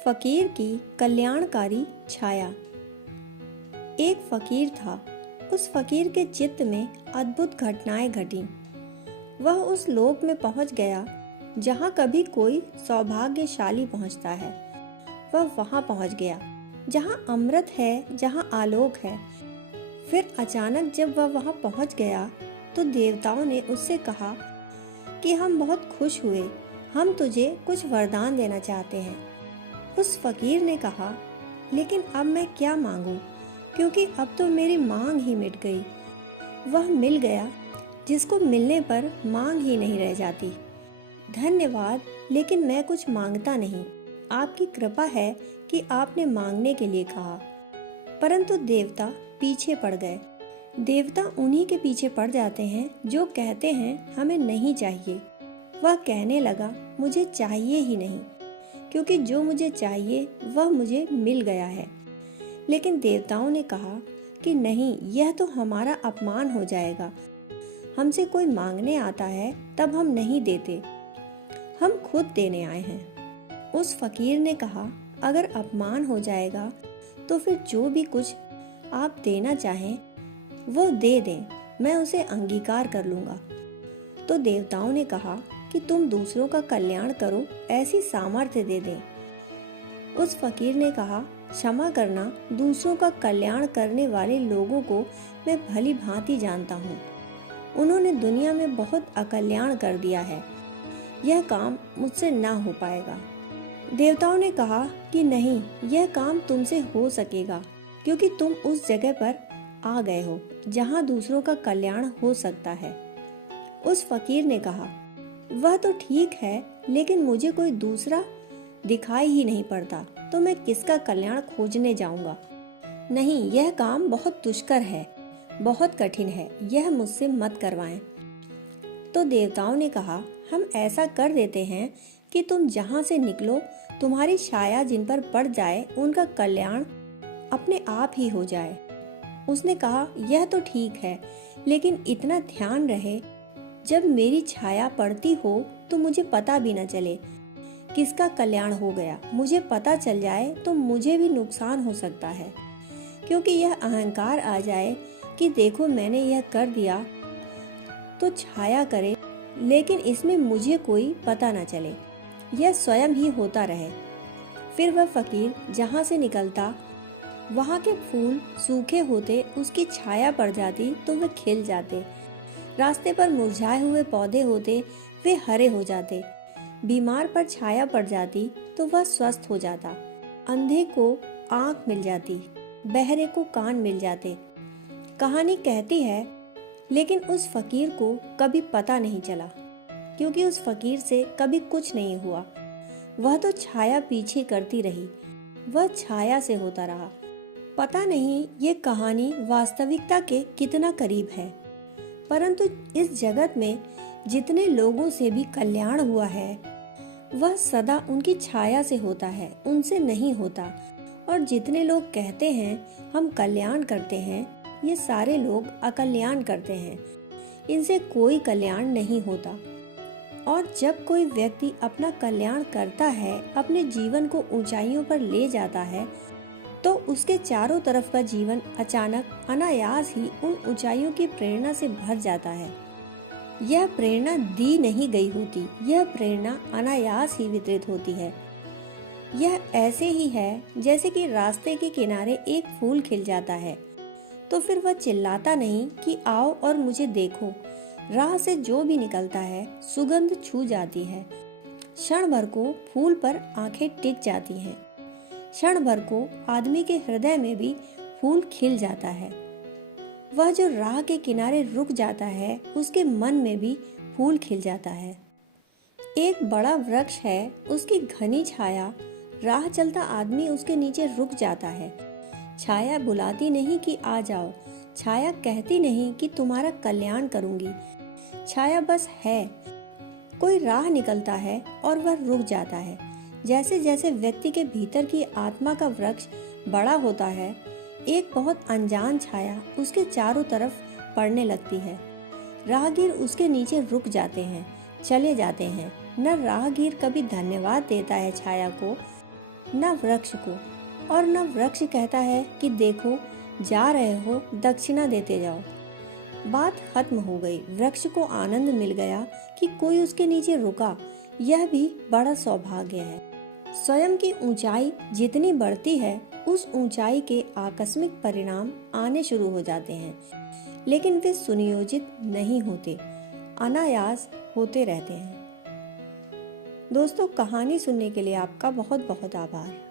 फकीर की कल्याणकारी छाया। एक फकीर था। उस फकीर के चित्त में अद्भुत घटनाएं घटी। वह उस लोक में पहुंच गया जहां कभी कोई सौभाग्यशाली पहुंचता है। वह वहां पहुंच गया जहां अमृत है, जहां आलोक है। फिर अचानक जब वह वहां पहुंच गया तो देवताओं ने उससे कहा कि हम बहुत खुश हुए, हम तुझे कुछ वरदान देना चाहते हैं। उस फकीर ने कहा, लेकिन अब मैं क्या मांगूं, क्योंकि अब तो मेरी मांग ही मिट गई। वह मिल गया जिसको मिलने पर मांग ही नहीं रह जाती। धन्यवाद, लेकिन मैं कुछ मांगता नहीं। आपकी कृपा है कि आपने मांगने के लिए कहा। परंतु देवता पीछे पड़ गए। देवता उन्हीं के पीछे पड़ जाते हैं जो कहते हैं हमें नहीं चाहिए। वह कहने लगा, मुझे चाहिए ही नहीं, क्योंकि जो मुझे चाहिए वह मुझे मिल गया है। लेकिन देवताओं ने कहा कि नहीं, यह तो हमारा अपमान हो जाएगा। हमसे कोई मांगने आता है तब हम नहीं देते, हम खुद देने आए हैं। उस फकीर ने कहा, अगर अपमान हो जाएगा तो फिर जो भी कुछ आप देना चाहें वो दे दें, मैं उसे अंगीकार कर लूंगा। तो देवताओं ने कहा कि तुम दूसरों का कल्याण करो, ऐसी सामर्थ्य दे दें। उस फकीर ने कहा, क्षमा करना, दूसरों का कल्याण करने वाले लोगों को मैं भली भांति जानता हूँ। उन्होंने दुनिया में बहुत अकल्याण कर दिया है, यह काम मुझसे ना हो पाएगा। देवताओं ने कहा कि नहीं, यह काम तुमसे हो सकेगा, क्योंकि तुम उस जगह पर आ गए हो जहाँ दूसरों का कल्याण हो सकता है। उस फकीर ने कहा, वह तो ठीक है, लेकिन मुझे कोई दूसरा दिखाई ही नहीं पड़ता, तो मैं किसका कल्याण खोजने जाऊंगा। नहीं, यह काम बहुत दुष्कर है, बहुत कठिन है, यह मुझसे मत करवाएं। तो देवताओं ने कहा, हम ऐसा कर देते हैं कि तुम जहां से निकलो, तुम्हारी छाया जिन पर पड़ जाए उनका कल्याण अपने आप ही हो जाए। उसने कहा, यह तो ठीक है, लेकिन इतना ध्यान रहे, जब मेरी छाया पड़ती हो तो मुझे पता भी न चले किसका कल्याण हो गया। मुझे पता चल जाए तो मुझे भी नुकसान हो सकता है, क्योंकि यह अहंकार आ जाए कि देखो मैंने यह कर दिया, तो छाया करे, लेकिन इसमें मुझे कोई पता न चले, यह स्वयं ही होता रहे। फिर वह फकीर जहाँ से निकलता वहाँ के फूल सूखे होते, उसकी छाया पड़ जाती तो वे खिल जाते। रास्ते पर मुरझाए हुए पौधे होते, वे हरे हो जाते। बीमार पर छाया पड़ जाती तो वह स्वस्थ हो जाता। अंधे को आंख मिल जाती, बहरे को कान मिल जाते। कहानी कहती है, लेकिन उस फकीर को कभी पता नहीं चला, क्योंकि उस फकीर से कभी कुछ नहीं हुआ। वह तो छाया पीछे करती रही, वह छाया से होता रहा। पता नहीं ये कहानी वास्तविकता के कितना करीब है, परंतु इस जगत में जितने लोगों से भी कल्याण हुआ है वह सदा उनकी छाया से होता है, उनसे नहीं होता। और जितने लोग कहते हैं हम कल्याण करते हैं, ये सारे लोग अकल्याण करते हैं, इनसे कोई कल्याण नहीं होता। और जब कोई व्यक्ति अपना कल्याण करता है, अपने जीवन को ऊंचाइयों पर ले जाता है, तो उसके चारों तरफ का जीवन अचानक अनायास ही उन ऊंचाइयों की प्रेरणा से भर जाता है। यह प्रेरणा दी नहीं गई होती, यह प्रेरणा अनायास ही वितरित होती है। यह ऐसे ही है जैसे कि रास्ते के किनारे एक फूल खिल जाता है, तो फिर वह चिल्लाता नहीं कि आओ और मुझे देखो। राह से जो भी निकलता है सुगंध छू जाती है। क्षण भर को फूल पर आंखें टिक जाती हैं। क्षण भर को आदमी के हृदय में भी फूल खिल जाता है। वह जो राह के किनारे रुक जाता है, उसके मन में भी फूल खिल जाता है। एक बड़ा वृक्ष है, उसकी घनी छाया, राह चलता आदमी उसके नीचे रुक जाता है। छाया बुलाती नहीं कि आ जाओ, छाया कहती नहीं कि तुम्हारा कल्याण करूंगी। छाया बस है। कोई राह निकलता है और वह रुक जाता है। जैसे जैसे व्यक्ति के भीतर की आत्मा का वृक्ष बड़ा होता है, एक बहुत अनजान छाया उसके चारों तरफ पड़ने लगती है। राहगीर उसके नीचे रुक जाते हैं, चले जाते हैं। न राहगीर कभी धन्यवाद देता है छाया को, न वृक्ष को, और न वृक्ष कहता है कि देखो जा रहे हो, दक्षिणा देते जाओ। बात खत्म हो गई। वृक्ष को आनंद मिल गया कि कोई उसके नीचे रुका। यह भी बड़ा सौभाग्य है। स्वयं की ऊंचाई जितनी बढ़ती है, उस ऊंचाई के आकस्मिक परिणाम आने शुरू हो जाते हैं, लेकिन वे सुनियोजित नहीं होते, अनायास होते रहते हैं। दोस्तों, कहानी सुनने के लिए आपका बहुत बहुत आभार।